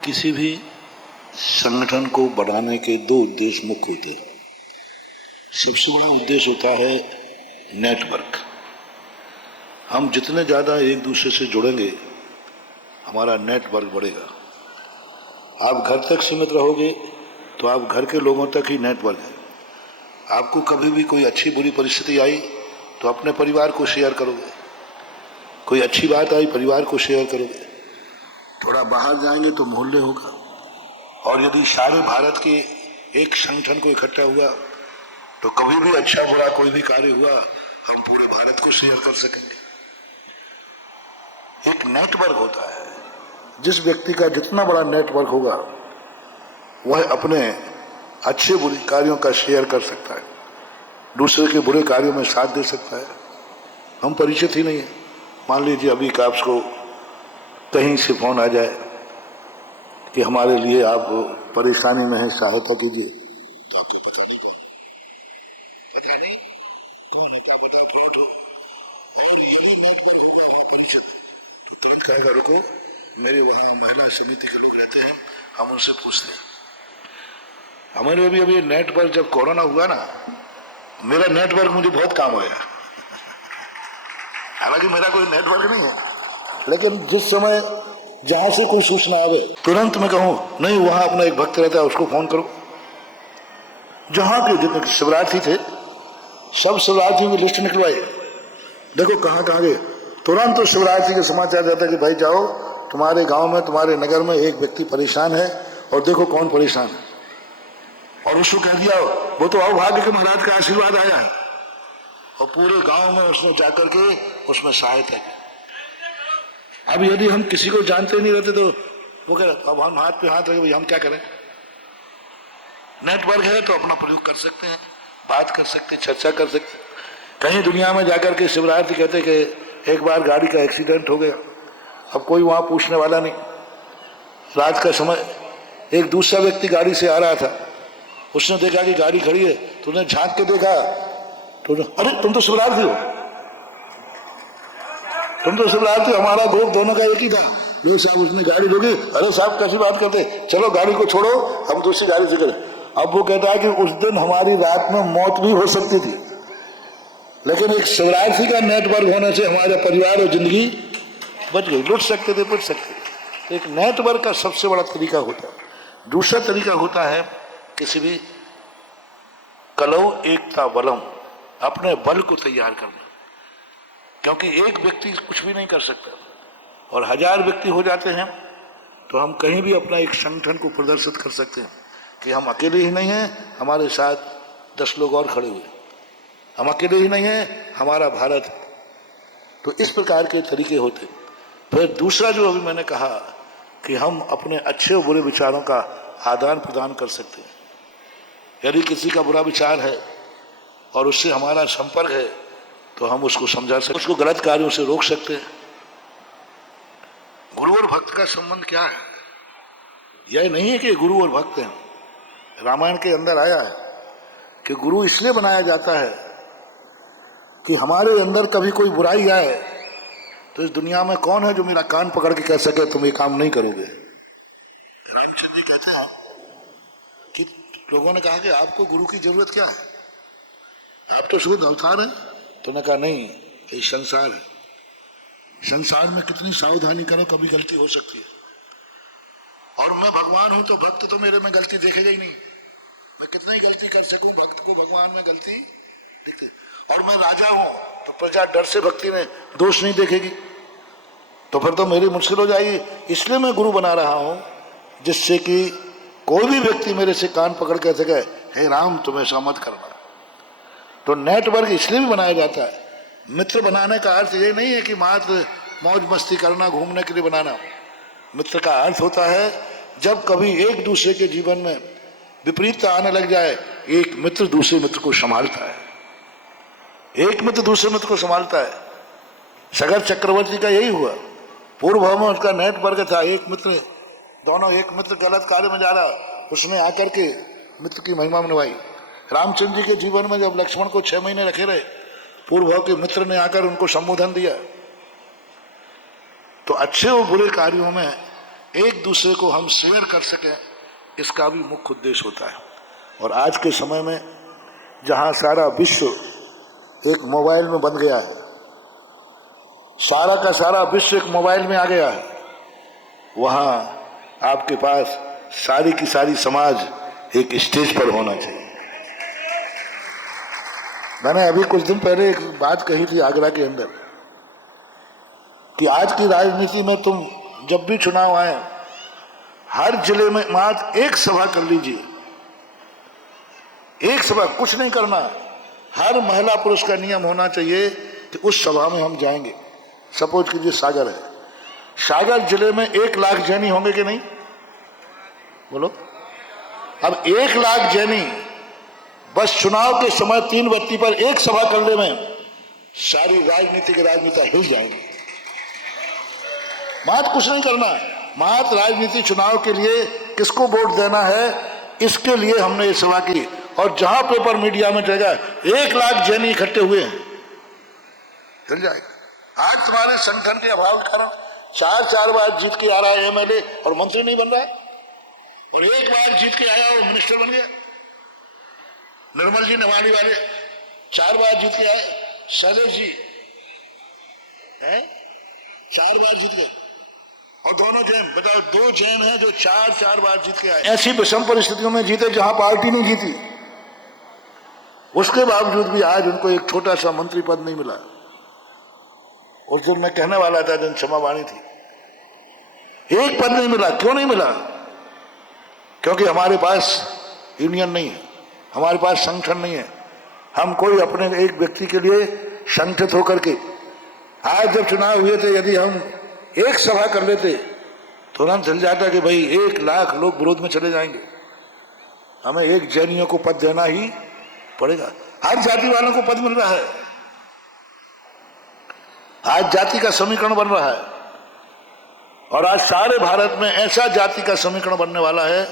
किसी भी संगठन को बढ़ाने के दो उद्देश्य मुख्य होते हैं। सबसे बड़ा उद्देश्य होता है नेटवर्क। हम जितने ज़्यादा एक दूसरे से जुड़ेंगे हमारा नेटवर्क बढ़ेगा। आप घर तक सीमित रहोगे तो आप घर के लोगों तक ही नेटवर्क है। आपको कभी भी कोई अच्छी बुरी परिस्थिति आई तो अपने परिवार को शेयर करोगे, कोई अच्छी बात आई परिवार को शेयर करोगे, थोड़ा बाहर जाएंगे तो मोहल्ले होगा। और यदि सारे भारत के एक संगठन को इकट्ठा हुआ तो कभी भी अच्छा बुरा कोई भी कार्य हुआ हम पूरे भारत को शेयर कर सकेंगे। एक नेटवर्क होता है, जिस व्यक्ति का जितना बड़ा नेटवर्क होगा वह अपने अच्छे बुरे कार्यों का शेयर कर सकता है, दूसरे के बुरे कार्यों में साथ दे सकता है। हम परिचित ही नहीं है, मान लीजिए अभी आपको कहीं से फोन आ जाए कि हमारे लिए आप परेशानी में हैं, सहायता कीजिए, तो आपको पता नहीं कौन है, पता नहीं कौन है, क्या पता फ्रॉड हो। और यदि नेटवर्क होगा वहाँ परिचित तो तुरंत कहेगा रुको, मेरे वहाँ महिला समिति के लोग रहते हैं, हम उनसे पूछते हैं। हमारे अभी नेटवर्क जब कोरोना हुआ ना, मेरा नेटवर्क मुझे बहुत काम आया। हालांकि मेरा कोई नेटवर्क नहीं है, लेकिन जिस समय जहां से कोई सूचना आवे तुरंत मैं कहूं नहीं, वहां अपना एक भक्त रहता है उसको फोन करो। जहां के जितने शिवरात्रि थे सब शिवरात्रि की लिस्ट निकलवाई, देखो कहां कहां गए, तुरंत तो शिवरात्रि के समाचार जाता है कि भाई जाओ, तुम्हारे गांव में तुम्हारे नगर में एक व्यक्ति परेशान है और देखो कौन परेशान है, और उसको कह दिया वो तो अभाग्य के महाराज का आशीर्वाद आया है, और पूरे गांव में उसने जाकर के उसमें सहायता की। अब यदि हम किसी को जानते नहीं रहते तो वो कह रहे अब हम हाथ पे हाथ रखे, भाई हम क्या करें। नेटवर्क है तो अपना प्रयोग कर सकते हैं, बात कर सकते, चर्चा कर सकते। कहीं दुनिया में जाकर के शिवरात्रि कहते कि एक बार गाड़ी का एक्सीडेंट हो गया, अब कोई वहां पूछने वाला नहीं। रात का समय एक दूसरा व्यक्ति गाड़ी से आ रहा था, उसने देखा कि गाड़ी खड़ी है तो उसने झांक के देखा तो अरे तुम तो शिवरात्रि हो, तुम तो शिवरात्रि, हमारा ग्रुप दोनों का एक ही था। लो साहब उसने गाड़ी रोकी, अरे साहब कैसी बात करते, चलो गाड़ी को छोड़ो हम दूसरी गाड़ी से करें। अब वो कहता है कि उस दिन हमारी रात में मौत भी हो सकती थी, लेकिन एक शिवरात्रि का नेटवर्क होने से हमारे परिवार और जिंदगी बच गई। लुट सकते थे, बच सकते थे। एक नेटवर्क का सबसे बड़ा तरीका होता है। दूसरा तरीका होता है किसी भी कलौ एकता बलम, अपने बल को तैयार करना। क्योंकि एक व्यक्ति कुछ भी नहीं कर सकता और 1000 व्यक्ति हो जाते हैं तो हम कहीं भी अपना एक संगठन को प्रदर्शित कर सकते हैं कि हम अकेले ही नहीं हैं, हमारे साथ 10 लोग और खड़े हुए, हम अकेले ही नहीं हैं, हमारा भारत है। तो इस प्रकार के तरीके होते। फिर दूसरा जो अभी मैंने कहा कि हम अपने अच्छे और बुरे विचारों का आदान प्रदान कर सकते हैं। यदि किसी का बुरा विचार है और उससे हमारा संपर्क है तो हम उसको समझा सकते, उसको गलत कार्यों से रोक सकते हैं। गुरु और भक्त का संबंध क्या है? यह नहीं है कि गुरु और भक्त हैं। रामायण के अंदर आया है कि गुरु इसलिए बनाया जाता है कि हमारे अंदर कभी कोई बुराई आए तो इस दुनिया में कौन है जो मेरा कान पकड़ के कह सके तुम ये काम नहीं करोगे। रामचंद्र जी कहते हैं कि लोगों ने कहा कि आपको गुरु की जरूरत क्या है, आप तो शुद्ध अवतार हैं। तो ने कहा नहीं, ये संसार है, संसार में कितनी सावधानी करो कभी गलती हो सकती है, और मैं भगवान हूं तो भक्त तो मेरे में गलती देखेगा ही नहीं। मैं कितना ही गलती कर सकूं, भक्त को भगवान में गलती दिखती। और मैं राजा हूं तो प्रजा डर से भक्ति में दोष नहीं देखेगी, तो फिर तो मेरी मुश्किल हो जाएगी। इसलिए मैं गुरु बना रहा हूं जिससे कि कोई भी व्यक्ति मेरे से कान पकड़ कर सके हे राम तुम ऐसा मत करना। तो नेटवर्क इसलिए भी बनाया जाता है। मित्र बनाने का अर्थ ये नहीं है कि मात्र मौज मस्ती करना, घूमने के लिए बनाना। मित्र का अर्थ होता है जब कभी एक दूसरे के जीवन में विपरीतता आने लग जाए, एक मित्र दूसरे मित्र को संभालता है, एक मित्र दूसरे मित्र को संभालता है। सगर चक्रवर्ती का यही हुआ। पूर्व में उसका नेटवर्क था, एक मित्र, दोनों, एक मित्र गलत कार्य में जा रहा, उसने आकर के मित्र की महिमा निभाई। रामचंद्र जी के जीवन में जब लक्ष्मण को 6 महीने रखे रहे, पूर्व के मित्र ने आकर उनको संबोधन दिया। तो अच्छे और बुरे कार्यों में एक दूसरे को हम शेयर कर सकें, इसका भी मुख्य उद्देश्य होता है। और आज के समय में जहां सारा विश्व एक मोबाइल में बन गया है, सारा का सारा विश्व एक मोबाइल में आ गया है, वहां आपके पास सारी की सारी समाज एक स्टेज पर होना चाहिए। मैंने अभी कुछ दिन पहले एक बात कही थी आगरा के अंदर कि आज की राजनीति में तुम जब भी चुनाव आए, हर जिले में मात्र एक सभा कर लीजिए, एक सभा, कुछ नहीं करना। हर महिला पुरुष का नियम होना चाहिए कि उस सभा में हम जाएंगे। सपोज कीजिए सागर है, सागर जिले में 1 लाख जैनी होंगे कि नहीं, बोलो। अब 1 लाख जैनी बस चुनाव के समय 3 बत्ती पर एक सभा करने में सारी राजनीति के राजनेता हिल जाएंगे। मात्र कुछ नहीं करना, मात्र राजनीति चुनाव के लिए किसको वोट देना है, इसके लिए हमने ये सभा की। और जहां पेपर मीडिया में जाएगा 1 लाख जैनी इकट्ठे हुए हैं, हिल जाएगा। आज तुम्हारे संगठन के अभाव के कारण 4 बार जीत के आ रहा है एमएलए और मंत्री नहीं बन रहा है, और 1 बार जीत के आया वो मिनिस्टर बन गया। निर्मल जी निवाड़ी वाले 4 बार जीत के आए, शैलेश जी हैं 4 बार जीत गए, और दोनों जैन, बताओ 2 जैन हैं जो 4 बार जीत के आए। ऐसी विषम परिस्थितियों में जीते जहां पार्टी नहीं जीती, उसके बावजूद भी आज उनको एक छोटा सा मंत्री पद नहीं मिला। उस दिन मैं कहने वाला था, दिन क्षमा वाणी थी, एक पद नहीं मिला। क्यों नहीं मिला? क्योंकि हमारे पास यूनियन नहीं है, हमारे पास संगठन नहीं है। हम कोई अपने एक व्यक्ति के लिए संगठित होकर के, आज जब चुनाव हुए थे, यदि हम एक सभा कर लेते तो ना चल जाता कि भाई 1 लाख लोग विरोध में चले जाएंगे, हमें एक जैनियों को पद देना ही पड़ेगा। हर जाति वालों को पद मिल रहा है, आज जाति का समीकरण बन रहा है, और आज सारे भारत में ऐसा जाति का समीकरण बनने वाला है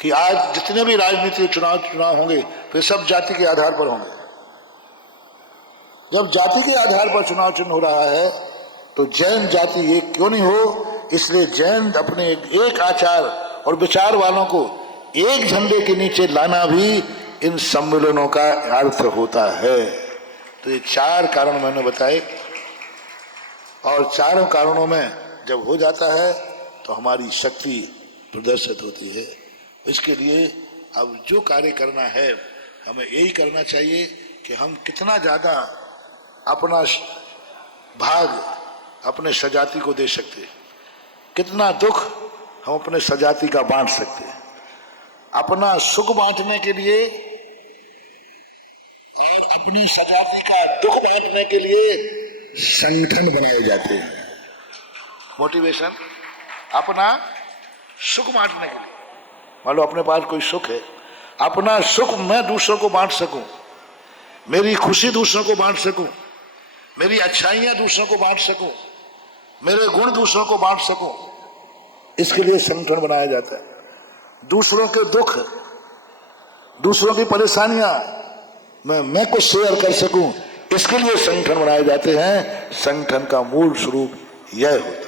कि आज जितने भी राजनीतिक चुनाव होंगे वे सब जाति के आधार पर होंगे। जब जाति के आधार पर चुनाव चिन्ह हो रहा है तो जैन जाति एक क्यों नहीं हो। इसलिए जैन अपने एक आचार और विचार वालों को एक झंडे के नीचे लाना भी इन सम्मेलनों का अर्थ होता है। तो ये 4 कारण मैंने बताए, और चारों कारणों में जब हो जाता है तो हमारी शक्ति प्रदर्शित होती है। इसके लिए अब जो कार्य करना है हमें यही करना चाहिए कि हम कितना ज्यादा अपना भाग अपने सजाति को दे सकते, कितना दुख हम अपने सजाति का बांट सकते। अपना सुख बांटने के लिए और अपनी सजाति का दुख बांटने के लिए संगठन बनाए जाते हैं। मोटिवेशन अपना सुख बांटने के लिए, मान लो अपने पास कोई सुख है, अपना सुख मैं दूसरों को बांट सकूं, मेरी खुशी दूसरों को बांट सकूं, मेरी अच्छाइयां दूसरों को बांट सकूं, मेरे गुण दूसरों को बांट सकूं, इसके लिए संगठन बनाया जाता है। दूसरों के दुख, दूसरों की परेशानियां मैं कुछ शेयर कर सकूं, इसके लिए संगठन बनाए जाते हैं। संगठन का मूल स्वरूप यह होता है।